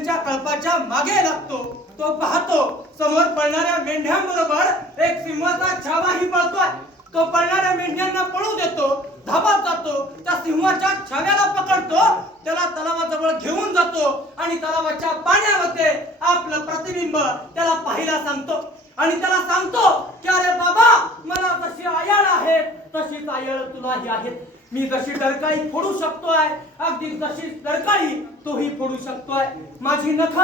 मेंढ्यांच्या कळपाच्या मागे लागतो. तो पाहतो समोर पळणाऱ्या मेंढ्यांबरोबर एक सिंहाचा छावाही पळतोय. तो पळणाऱ्या मेंढ्यांना पळू देतो धावत जातो त्या सिंहाच्या छाव्याला पकडतो त्याला तलावाजवळ घेऊन जातो आणि तलावाच्या पाण्यामध्ये आपलं प्रतिबिंब त्याला पाहायला सांगतो. आणि त्याला सांगतो की अरे बाबा मला जशी आयाळ आहे तशीच आयळ तुलाही आहेत. मी जशी डरकाळी फोडू शकतोय अगदी जशी डरकाळी तोही फोडू शकतोय. माझी नख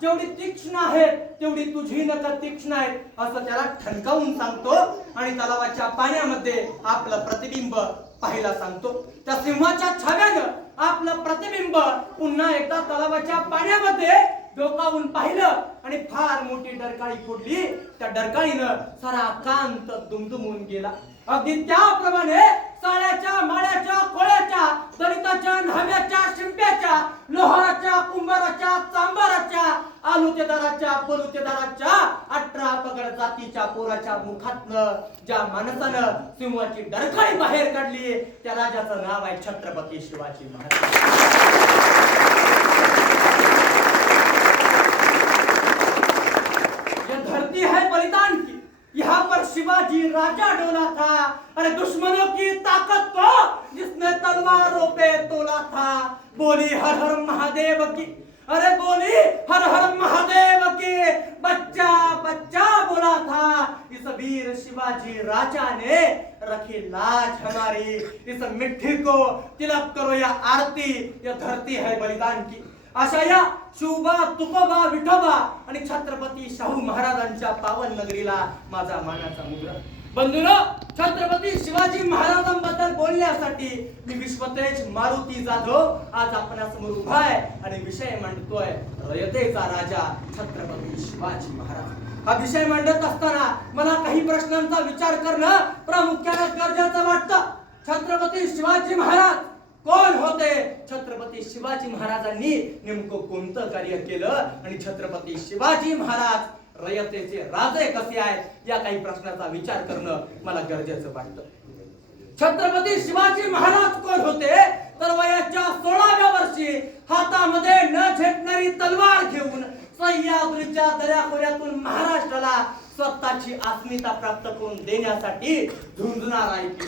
जेवढी तीक्ष्ण आहेत तेवढी तुझी नख तीक्ष्ण आहेत असं त्याला ठणकावून सांगतो आणि तलावाच्या पाण्यामध्ये आपलं प्रतिबिंब पाहायला सांगतो. त्या सिंहाच्या छाव्यानं आपलं प्रतिबिंब पुन्हा एकदा तलावाच्या पाण्यामध्ये डोकावून पाहिलं आणि फार मोठी डरकाळी फोडली. त्या डरकाळीनं सारा कांत दुमदुमून गेला. अगदी त्याप्रमाणे साड्याच्या माळ्याच्या कोळ्याच्या दलिताच्या न्हाव्याच्या शिंप्याच्या लोहाराच्या कुंभाराच्या चांबाराच्या आलुतेदाराच्या पलुतेदाराच्या अठरा पगड जातीच्या पोराच्या मुखातनं ज्या माणसानं सिंहाची डरकाळी बाहेर काढली त्या राजाचं नाव आहे छत्रपती शिवाजी महाराज. धरती है बलिदान की। यहाँ पर शिवाजी राजा डोला था, अरे दुश्मनों की ताकत को जिसने तलवारों पे तोला था। बोली, हर हर महादेव की अरे बोली, हर हर महादेव की बच्चा बच्चा बोला था। इस वीर शिवाजी राजा ने रखी लाज हमारी। इस मिट्टी को तिलक करो या आरती या धरती है बलिदान की। अशा या शिवबा तुकोबा विठोबा आणि छत्रपती शाहू महाराजांच्या पावन नगरीला माझा मानाचा मुद्रा. बंधुनो छत्रपती शिवाजी महाराजांबद्दल बोलण्यासाठी मी विश्वतेज मारुती जाधव. आज आपणासमोर उभा आहे आणि विषय मांडतोय रयतेचा राजा छत्रपती शिवाजी महाराज. हा विषय मांडत असताना मला काही प्रश्नांचा विचार करणं प्रामुख्याने गरजेचं वाटतं. छत्रपती शिवाजी महाराज कोण होते? छत्रपती शिवाजी महाराजांनी नेमकं कोणतं कार्य केलं? आणि छत्रपती शिवाजी महाराज रयतेचे राजे कसे आहेत? या काही प्रश्नाचा विचार करणं मला गरजेचं वाटतं. छत्रपती शिवाजी महाराज कोण होते? तर वयाच्या सोळाव्या वर्षी हातामध्ये न झेटणारी तलवार घेऊन सह्याद्रीच्या दर्याखोऱ्यातून महाराष्ट्राला स्वतःची अस्मिता प्राप्त करून देण्यासाठी झुंजणारा एक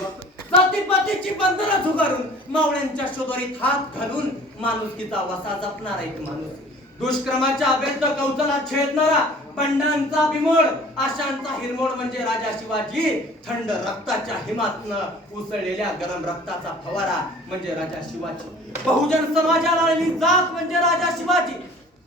युवक जातीपातीची बंधनं झुगारून मावळ्यांच्या शोधरीत हात घालून माणुसकीचा वसा जपणारा एक माणूस. दुष्क्रमाच्या अभ्यंत कौतला छेदणारा पंडांचा बिमोड आशांचा हिरमोड म्हणजे राजा शिवाजी थंड रक्ताच्या हिमातनं उसळलेल्या गरम रक्ताचा फवारा म्हणजे राजा शिवाजी. बहुजन समाजाला जात म्हणजे राजा शिवाजी.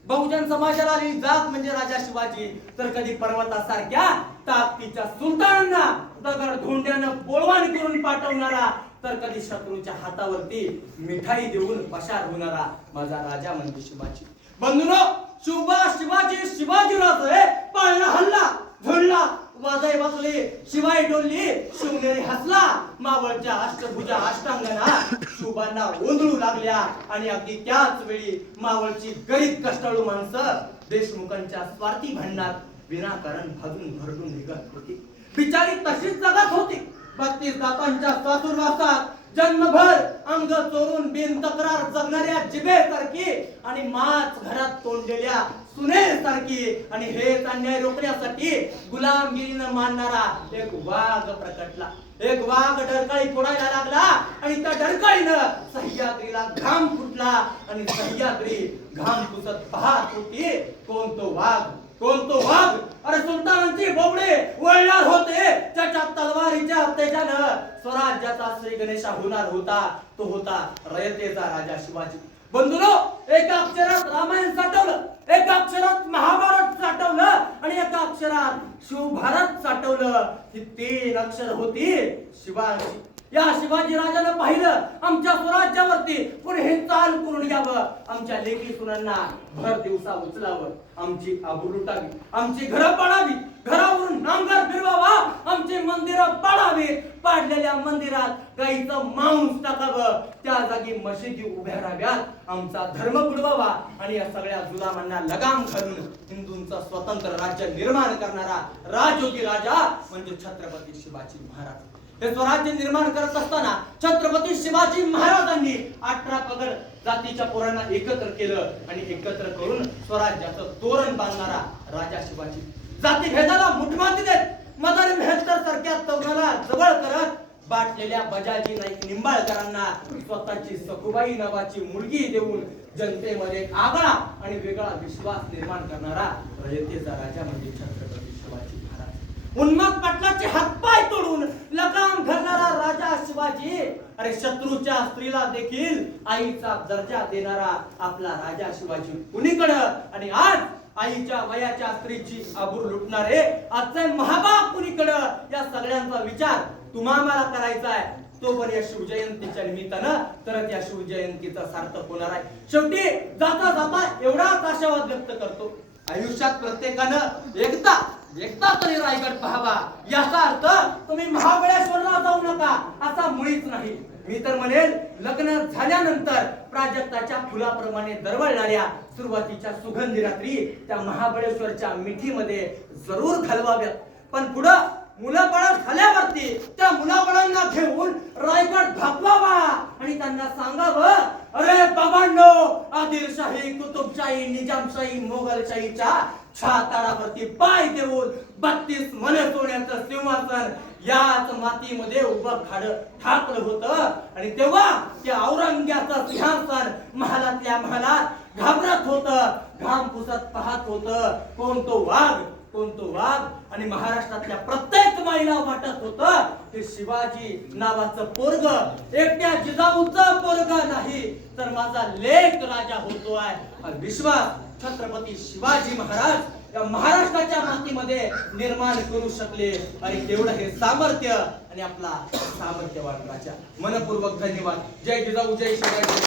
बहुजन समाजाला आलेली जात म्हणजे राजा शिवाजी. तर कधी पर्वतासारख्या ताकदीच्या सुलतानांना दगड धोंड्यानं बोळवाण करून पाठवणारा तर कधी शत्रूच्या हातावरती मिठाई देऊन पशार होणारा माझा राजा म्हणजे शिवाजी. बंधुनो शुभा शिवाजी शिवाजी राजे पाळणा हल्ला झोडला वाजय वाजले शिवाय डोलली शिवनेरी हसला मावळच्या अष्टभुजा अष्ट शिवबांना ओंधळू लागल्या आणि अगदी त्याच वेळी मावळची गरीब कष्टाळू माणसं देशमुखांच्या स्वार्थी भांडणात विनाकारण भाजून भरडून निघत होती. बिचारी तशीच जगत होती. बत्तीस दातांच्या चातुर्वासात जन्मभर अंग चोरून बिन तक्रार जगणाऱ्या जिबेसारखी आणि माच घरात तोंडलेल्या सुनेसारखी आणि हेच अन्याय रोखण्यासाठी गुलामगिरीनं मानणारा एक वाघ प्रकटला. एक वाघ डरकाळी फोडायला लागला आणि तिला घाम फुटला आणि सह्याद्री घाम पुसत पाहत होती कोण तो वाघ? कोण तो वाघ? अरे सुलतानांचे बोबडे वळणार होते. त्याच्या तलवारीच्या तेजानं स्वराज्याचा श्री गणेशा होणार होता. तो होता रयतेचा राजा शिवाजी. बंधुनो एका अक्षरात रामायण साठवलं एका अक्षरात महाभारत साठवलं आणि एका अक्षरात शिवभारत साठवलं. ही तीन अक्षर होती शिवाजी. या शिवाजी राजानं पाहिलं आमच्या स्वराज्यावरती कोणी हे चाल करून घ्यावं. आमच्या लेखी सुनांना भर दिवसा उचलावं. आमची आबरू लुटावी आमची घरं पाडावी. मशिदी आमचा धर्म बुडवावा आणि या सगळ्या जुलामांना लगाम घालून हिंदूंचा स्वतंत्र राज्य निर्माण करणारा राजयोगी राजा म्हणजे छत्रपती शिवाजी महाराज. हे स्वराज्य निर्माण करत असताना छत्रपती शिवाजी महाराजांनी अठरा पगड जातीच्या पोरांना एकत्र केलं आणि एकत्र करून स्वराज्याचं तोरण बांधणारा राजा शिवाजी. जाती भेदाला मुठमाती देत मदर मेहतर सारख्या तरुणाला जवळ करत बाटलेल्या बजाजी नाईक निंबाळकरांना स्वतःची सखुबाई नावाची मुलगी देऊन जनतेमध्ये आगळा आणि वेगळा विश्वास निर्माण करणारा रयतेचा राजा म्हणजे छत्रपती शिवाजी महाराज. पाटलाचे हातपाय तोडून लगाम घालणारा राजा शिवाजी. अरे शत्रूच्या स्त्रीला देखील आईचा दर्जा देणारा आपला राजा शिवाजी कुणीकडं? आणि आज आईच्या वयाच्या स्त्रीची आबूर लुटणारे आजचे महाबाप कुणीकडं? या सगळ्यांचा विचार तुम्हा मला करायचा आहे तो पण या शिवजयंतीच्या निमित्तानं तरच या शिवजयंतीचा सार्थक होणार आहे. शेवटी जाता जाता एवढाच आशावाद व्यक्त करतो. आयुष्यात प्रत्येकानं एकदा एकदा तरी रायगड पाहावा. याचा अर्थ तुम्ही महाबळेश्वरला जाऊ नका असा मुळीच नाही. मी तर म्हणेल लग्न झाल्यानंतर प्राजक्ताच्या फुलाप्रमाणे दरवळणाऱ्या सुरुवातीच्या सुगंधी रात्री त्या महाबळेश्वरच्या मिठीमध्ये जरूर घालवाव्यात. पण पुढं मुलं झाल्यावरती त्या मुलाबाळांना घेऊन रायगड धापवावा आणि त्यांना सांगावं अरे बाबांनो आदिलशाही कुतुबशाही निजामशाही मोगलशाहीच्या छाताडावरती पाय देऊन बत्तीस मने सोन्याचं सिंहासन याच मातीमध्ये उभं खाड ठाकलं होतं. आणि तेव्हा त्या औरंग्याचं सिंहासन महालातल्या महालात घाबरत होत. घाम पुसत पाहत होत. कोण तो वाघ? कोणतो वाद वाघ आणि महाराष्ट्रातल्या प्रत्येक माईला वाटत होत की शिवाजी नावाचं पोरग एकट्या जिजाऊचा पोरग नाही. तर माझा लेख राजा होतो आहे. हा विश्वास छत्रपती शिवाजी महाराज या महाराष्ट्राच्या मातीमध्ये निर्माण करू शकले. आणि तेवढं हे सामर्थ्य आणि आपला सामर्थ्यवान राजा. मनपूर्वक धन्यवाद. जय जिजाऊ जय शिवाजी.